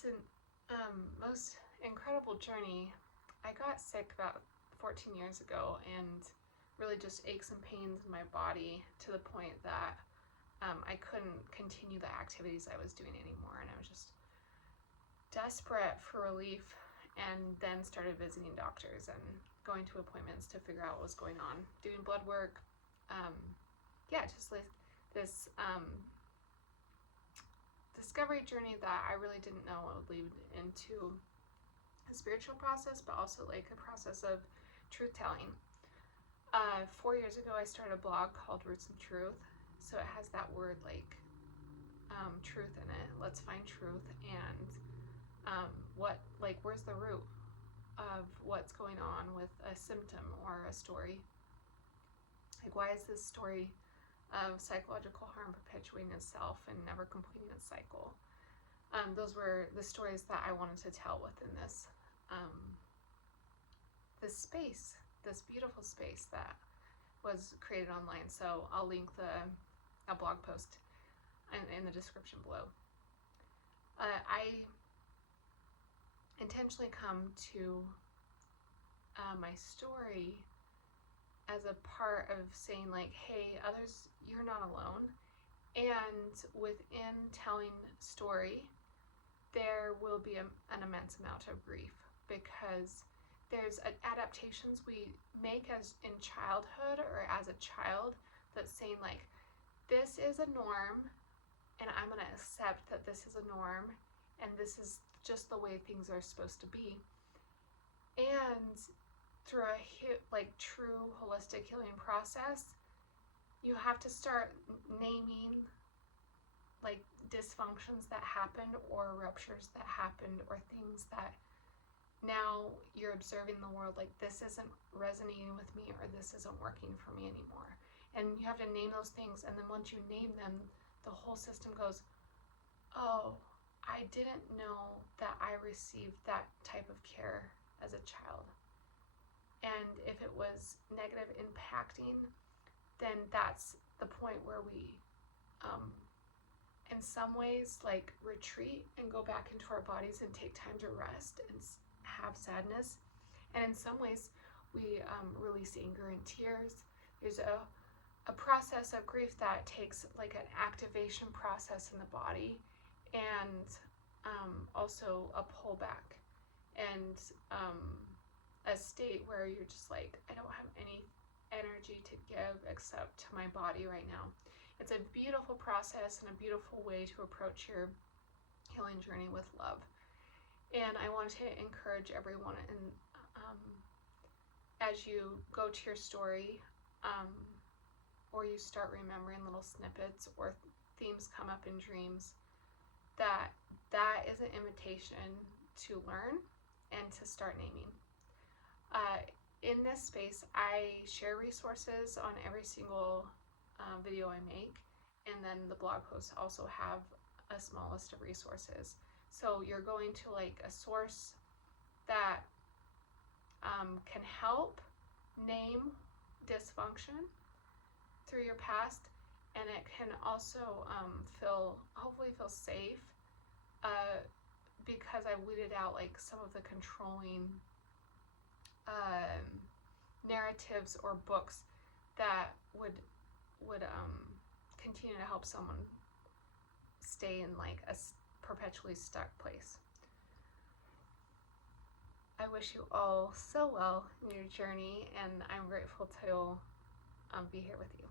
It's an most incredible journey. I got sick about 14 years ago and really just aches and pains in my body to the point that I couldn't continue the activities I was doing anymore, and I was just desperate for relief, and then started visiting doctors and going to appointments to figure out what was going on, doing blood work. Just like this discovery journey that I really didn't know would lead into a spiritual process, but also like a process of truth telling. 4 years ago, I started a blog called Roots and Truth. So it has that word like truth in it. Let's find truth, and where's the root of what's going on with a symptom or a story? Like, why is this story of psychological harm perpetuating itself and never completing its cycle? Those were the stories that I wanted to tell within this this space, this beautiful space that was created online. So I'll link a blog post in the description below. I intentionally come to my story as a part of saying like, hey, others, you're not alone. And within telling story, there will be an immense amount of grief, because there's adaptations we make as in childhood or as a child that's saying like, this is a norm, and I'm going to accept that this is a norm, and this is just the way things are supposed to be. And through a true holistic healing process, you have to start naming like dysfunctions that happened, or ruptures that happened, or things that now you're observing the world like, this isn't resonating with me, or this isn't working for me anymore. And you have to name those things, and then once you name them, the whole system goes, oh, I didn't know that I received that type of care as a child. And if it was negative impacting, then that's the point where we in some ways like retreat and go back into our bodies and take time to rest and have sadness. And in some ways we release anger and tears. There's a process of grief that takes like an activation process in the body, and also a pullback, and a state where you're just like, I don't have any energy to give except to my body right now. It's a beautiful process and a beautiful way to approach your healing journey with love. And I want to encourage everyone, and as you go to your story, or you start remembering little snippets, or themes come up in dreams, that is an invitation to learn and to start naming. In this space, I share resources on every single video I make, and then the blog posts also have a small list of resources. So you're going to like a source that can help name dysfunction through your past, and it can also hopefully feel safe, because I weeded out like some of the controlling narratives or books that would continue to help someone stay in like a perpetually stuck place. I wish you all so well in your journey, and I'm grateful to be here with you.